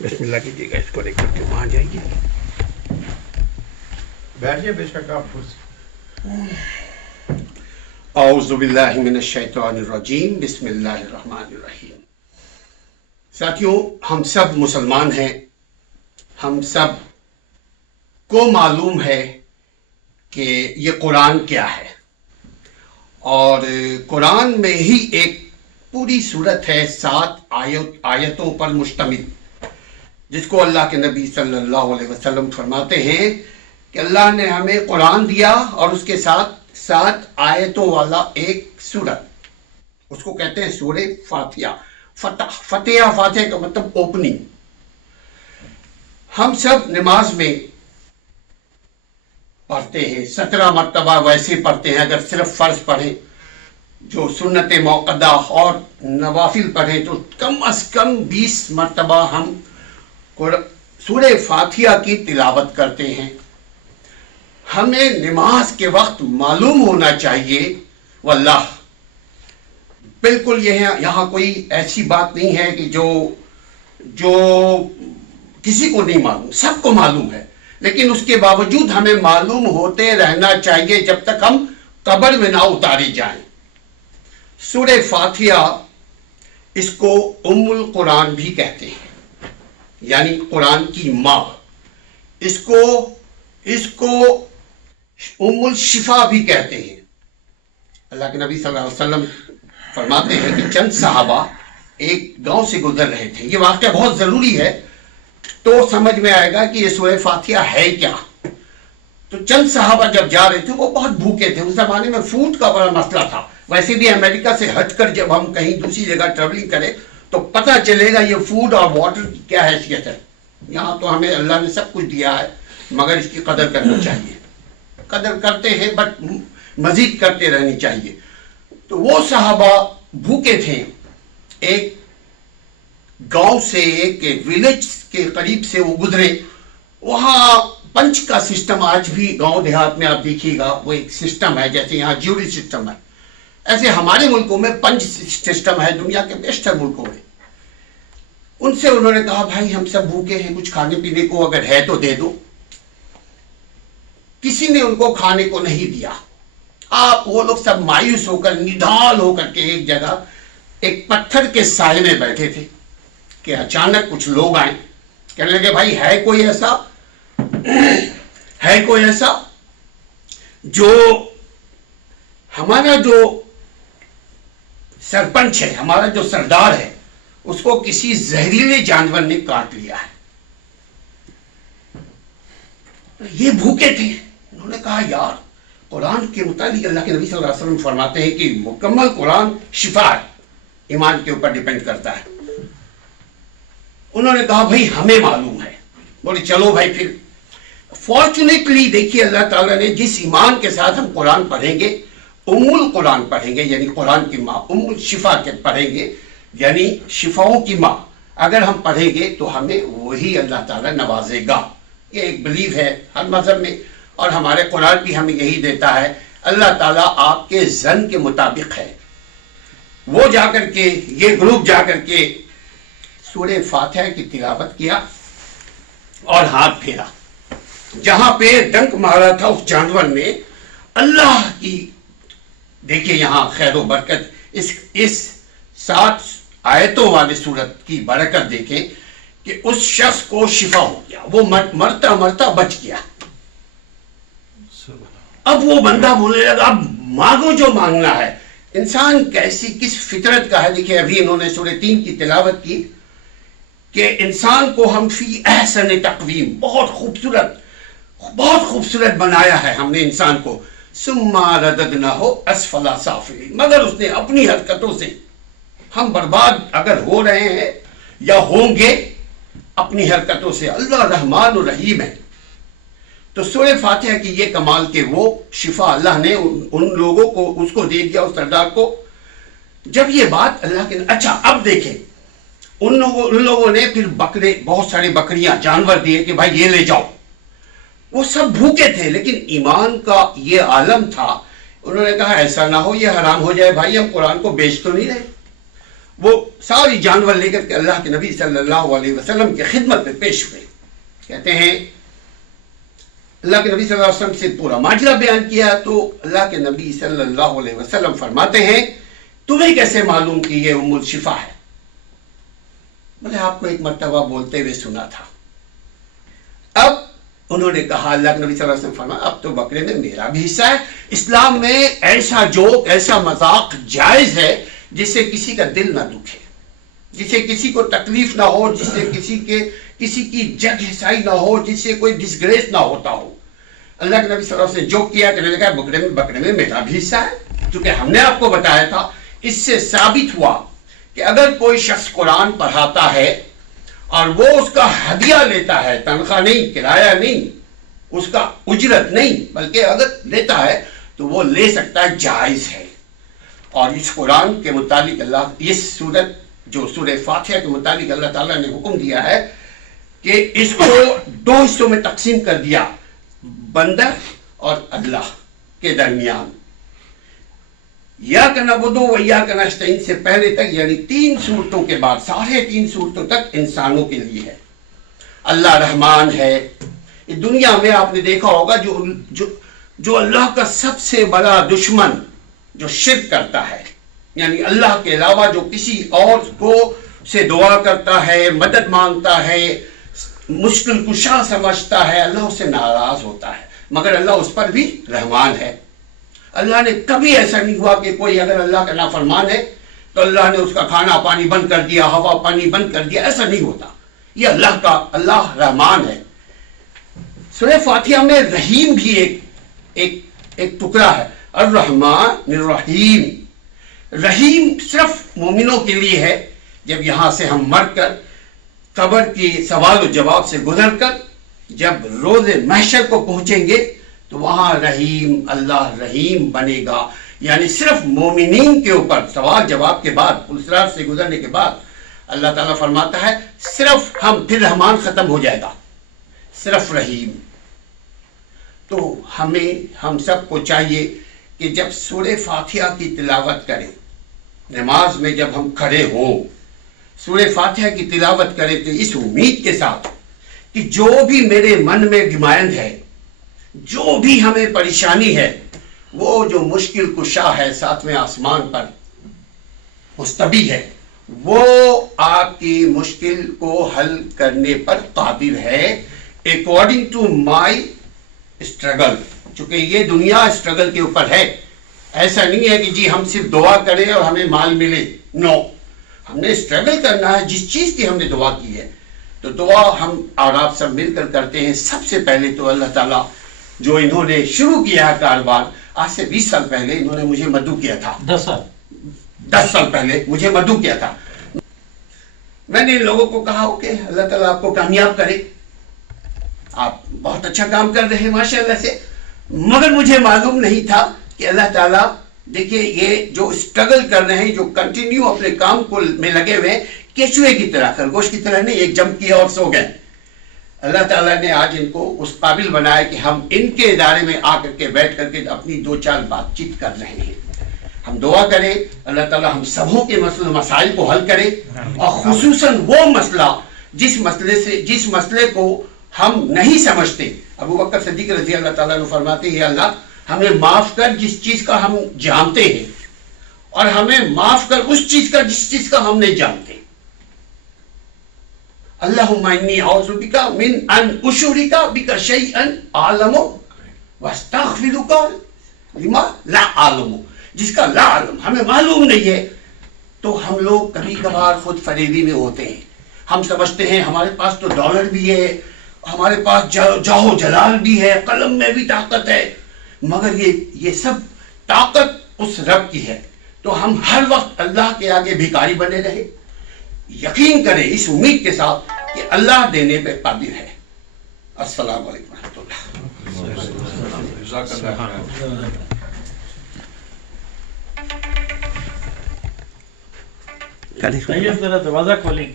بسم اللہ کیجیے گا، اس کو لے کر کے وہاں جائیے، بیٹھیے بے شک آپ خوش. اعوذ باللہ من الشیطان الرجیم، بسم اللہ الرحمن الرحیم. ساتھیوں، ہم سب مسلمان ہیں، ہم سب کو معلوم ہے کہ یہ قرآن کیا ہے، اور قرآن میں ہی ایک پوری صورت ہے 7 آیتوں پر مشتمل، جس کو اللہ کے نبی صلی اللہ علیہ وسلم فرماتے ہیں کہ اللہ نے ہمیں قرآن دیا اور اس کے ساتھ 7 آیتوں والا ایک سورت، اس کو کہتے ہیں سورہ فاتحہ. فاتحہ کا مطلب اوپننگ. ہم سب نماز میں پڑھتے ہیں، 17 مرتبہ ویسے پڑھتے ہیں. اگر صرف فرض پڑھیں، جو سنت موقدہ اور نوافل پڑھیں، تو کم از کم 20 مرتبہ ہم سورہ فاتحہ کی تلاوت کرتے ہیں. ہمیں نماز کے وقت معلوم ہونا چاہیے، واللہ بالکل یہاں کوئی ایسی بات نہیں ہے کہ جو کسی کو نہیں معلوم، سب کو معلوم ہے، لیکن اس کے باوجود ہمیں معلوم ہوتے رہنا چاہیے جب تک ہم قبر میں نہ اتارے جائیں. سورہ فاتحہ اس کو ام القرآن بھی کہتے ہیں، یعنی قرآن کی ماں. اس کو ام الشفا بھی کہتے ہیں. اللہ کے نبی صلی اللہ علیہ وسلم فرماتے ہیں کہ چند صحابہ ایک گاؤں سے گزر رہے تھے. یہ واقعہ بہت ضروری ہے تو سمجھ میں آئے گا کہ یہ سورہ فاتحہ ہے کیا. تو چند صحابہ جب جا رہے تھے، وہ بہت بھوکے تھے. اس زمانے میں فوڈ کا بڑا مسئلہ تھا. ویسے بھی امریکہ سے ہٹ کر جب ہم کہیں دوسری جگہ ٹریولنگ کریں تو پتہ چلے گا یہ فوڈ اور واٹر کی کیا حیثیت ہے. یہاں تو ہمیں اللہ نے سب کچھ دیا ہے، مگر اس کی قدر کرنی چاہیے. قدر کرتے ہیں بٹ مزید کرتے رہنی چاہیے. تو وہ صحابہ بھوکے تھے. ایک گاؤں سے، ایک ولیج کے قریب سے وہ گزرے. وہاں پنچ کا سسٹم آج بھی گاؤں دیہات میں آپ دیکھیے گا، وہ ایک سسٹم ہے. جیسے یہاں جیوری سسٹم ہے، ایسے ہمارے ملکوں میں پنچ سسٹم ہے، دنیا کے بیشتر ملکوں میں. ان سے انہوں نے کہا بھائی ہم سب بھوکے ہیں، کچھ کھانے پینے کو اگر ہے تو دے دو. کسی نے ان کو کھانے کو نہیں دیا. وہ لوگ سب مایوس ہو کر، نڈال ہو کر کے ایک جگہ ایک پتھر کے سائے میں بیٹھے تھے کہ اچانک کچھ لوگ آئے. کہنے لگے بھائی ہے کوئی ایسا جو ہمارا جو سرپنچ ہے، ہمارا جو سردار ہے، اس کو کسی زہریلے جانور نے کاٹ لیا ہے. یہ بھوکے تھے. انہوں نے کہا یار، قرآن کے متعلق اللہ کے نبی صلی اللہ علیہ وسلم فرماتے ہیں کہ مکمل قرآن شفا ہے، ایمان کے اوپر ڈیپینڈ کرتا ہے. انہوں نے کہا بھائی ہمیں معلوم ہے. بولے چلو بھائی. پھر فارچونیٹلی دیکھیے، اللہ تعالیٰ نے جس ایمان کے ساتھ ہم قرآن پڑھیں گے، ام القرآن پڑھیں گے یعنی قرآن کی ماں، ام الشفا کے پڑھیں گے یعنی شفاؤں کی ماں اگر ہم پڑھیں گے تو ہمیں وہی اللہ تعالیٰ نوازے گا. یہ ایک بلیف ہے ہر مذہب میں، اور ہمارے قرآن بھی ہمیں یہی دیتا ہے. اللہ تعالیٰ آپ کے ظن کے مطابق ہے. وہ جا کر کے، یہ گروپ جا کر کے سورہ فاتحہ کی تلاوت کیا اور ہاتھ پھیرا. جہاں پہ ڈنک مارا تھا اس جانور نے، اللہ کی دیکھیے یہاں خیر و برکت، اس 7 آیتوں والے سورت کی برکت دیکھیں کہ اس شخص کو شفا ہو گیا. وہ مرتا مرتا بچ گیا. اب وہ بندہ بولنے لگا اب مانگو جو مانگنا ہے. انسان کس فطرت کا ہے. دیکھیں ابھی انہوں نے سورہ 3 کی تلاوت کی کہ انسان کو ہم فی احسن تقویم، بہت خوبصورت بنایا ہے ہم نے انسان کو. ثم رددناہ اسفل سافلین، مگر اس نے اپنی حرکتوں سے، ہم برباد اگر ہو رہے ہیں یا ہوں گے اپنی حرکتوں سے. اللہ رحمان و رحیم ہے. تو سورہ فاتحہ کی یہ کمال کہ وہ شفا اللہ نے ان لوگوں کو، اس کو دے دیا، اس سردار کو. جب یہ بات اللہ کے، اچھا اب دیکھیں ان لوگوں نے پھر بہت سارے بکریاں، جانور دیے کہ بھائی یہ لے جاؤ. وہ سب بھوکے تھے لیکن ایمان کا یہ عالم تھا. انہوں نے کہا ایسا نہ ہو یہ حرام ہو جائے بھائی، ہم قرآن کو بیچ تو نہیں رہے. وہ ساری جانور لے کر کے اللہ کے نبی صلی اللہ علیہ وسلم کی خدمت میں پیش ہوئے. کہتے ہیں اللہ کے نبی صلی اللہ علیہ وسلم سے پورا ماجرا بیان کیا تو اللہ کے نبی صلی اللہ علیہ وسلم فرماتے ہیں تمہیں کیسے معلوم کہ یہ ام الشفا ہے؟ میں نے آپ کو ایک مرتبہ بولتے ہوئے سنا تھا. اب انہوں نے کہا اللہ کے نبی صلی اللہ علیہ وسلم فرمایا اب تو بکرے میں میرا بھی حصہ ہے. اسلام میں ایسا جوک ایسا مذاق جائز ہے جس سے کسی کا دل نہ دکھے, جس سے کسی کو تکلیف نہ ہو, جس سے کسی کی جگ حسائی نہ ہو, جس سے کوئی ڈسگریس نہ ہوتا ہو. اللہ کے نبی صلی اللہ علیہ وسلم نے جوک کیا کہ کہا بکرے میں میرا بھی حصہ ہے. چونکہ ہم نے آپ کو بتایا تھا اس سے ثابت ہوا کہ اگر کوئی شخص قرآن پڑھاتا ہے اور وہ اس کا ہدیہ لیتا ہے, تنخواہ نہیں, کرایہ نہیں, اس کا اجرت نہیں, بلکہ اگر لیتا ہے تو وہ لے سکتا ہے, جائز ہے. اور اس قرآن کے متعلق اس سورت جو سورہ فاتحہ کے متعلق اللہ تعالیٰ نے حکم دیا ہے کہ اس کو 2 حصوں میں تقسیم کر دیا, بندہ اور اللہ کے درمیان. ایاک نعبد و ایاک نستعین سے پہلے تک یعنی 3 صورتوں کے بعد 3.5 صورتوں تک انسانوں کے لیے ہے. اللہ رحمان ہے. دنیا میں آپ نے دیکھا ہوگا جو اللہ کا سب سے بڑا دشمن جو شرک کرتا ہے, یعنی اللہ کے علاوہ جو کسی اور کو سے دعا کرتا ہے, مدد مانگتا ہے, مشکل کشا سمجھتا ہے, اللہ اس سے ناراض ہوتا ہے. مگر اللہ اس پر بھی رحمان ہے. اللہ نے کبھی ایسا نہیں ہوا کہ کوئی اگر اللہ کا نافرمان ہے تو اللہ نے اس کا کھانا پانی بند کر دیا, ہوا پانی بند کر دیا, ایسا نہیں ہوتا. یہ اللہ رحمان ہے. سورہ فاتحہ میں رحیم بھی ایک ٹکڑا ہے, الرحمن الرحیم. رحیم صرف مومنوں کے لیے ہے. جب یہاں سے ہم مر کر قبر کی سوال و جواب سے گزر کر جب روز محشر کو پہنچیں گے تو وہاں رحیم, اللہ رحیم بنے گا. یعنی صرف مومنین کے اوپر سوال جواب کے بعد, پلسرات سے گزرنے کے بعد اللہ تعالیٰ فرماتا ہے صرف پھر رحمان ختم ہو جائے گا, صرف رحیم. تو ہم سب کو چاہیے کہ جب سورہ فاتحہ کی تلاوت کریں, نماز میں جب ہم کھڑے ہوں سورہ فاتحہ کی تلاوت کریں تو اس امید کے ساتھ کہ جو بھی میرے من میں گمائند ہے, جو بھی ہمیں پریشانی ہے, وہ جو مشکل کشا ہے 7ویں آسمان پر مستوی ہے, وہ آپ کی مشکل کو حل کرنے پر قادر ہے اکارڈنگ ٹو مائی اسٹرگل. چونکہ یہ دنیا اسٹرگل کے اوپر ہے. ایسا نہیں ہے کہ جی ہم صرف دعا کریں اور ہمیں مال ملے. نو, ہم نے اسٹرگل کرنا ہے جس چیز کی ہم نے دعا کی ہے. تو دعا ہم اور آپ سب مل کر کرتے ہیں. سب سے پہلے تو اللہ تعالیٰ جو انہوں نے شروع کیا ہے کاروبار, آج سے 20 سال پہلے انہوں نے مجھے مدعو کیا تھا. 10 سال پہلے مجھے مدعو کیا تھا. میں نے ان لوگوں کو کہا کہ اللہ تعالیٰ آپ کو کامیاب کرے, آپ بہت اچھا کام کر رہے ہیں ماشاء اللہ سے. مگر مجھے معلوم نہیں تھا کہ اللہ تعالیٰ دیکھیے یہ جو اسٹرگل کر رہے ہیں, جو کنٹینیو اپنے کام کو میں لگے ہوئے ہیں, کیچوے کی طرح, خرگوش کی طرح نہیں ایک جمپ کیا اور سو گئے. اللہ تعالیٰ نے آج ان کو اس قابل بنایا کہ ہم ان کے ادارے میں آ کر کے بیٹھ کر کے اپنی 2-4 بات چیت کر رہے ہیں. ہم دعا کریں اللہ تعالیٰ ہم سبوں کے مسائل کو حل کرے, اور خصوصاً وہ مسئلہ جس مسئلے کو ہم نہیں سمجھتے. ابو بکر صدیق رضی اللہ تعالیٰ نے فرماتے ہیں اللہ ہمیں معاف کر جس چیز کا ہم جانتے ہیں, اور ہمیں معاف کر اس چیز کا جس چیز کا ہم نہیں جانتے. اللہم انی اعوذ بک من ان اشرک بک شیئا اعلم واستغفرک لما لا اعلم. جس کا لا علم ہمیں معلوم نہیں ہے تو ہم لوگ کبھی کبھار خود فریبی میں ہوتے ہیں. ہم سمجھتے ہیں ہمارے پاس تو ڈالر بھی ہے, ہمارے پاس جاہو جلال بھی ہے, قلم میں بھی طاقت ہے, مگر یہ سب طاقت اس رب کی ہے. تو ہم ہر وقت اللہ کے آگے بھکاری بنے رہے. یقین کریں اس امید کے ساتھ کہ اللہ دینے پہ قادر ہے. السلام علیکم ورحمۃ اللہ. ذرا دروازہ کھولیں.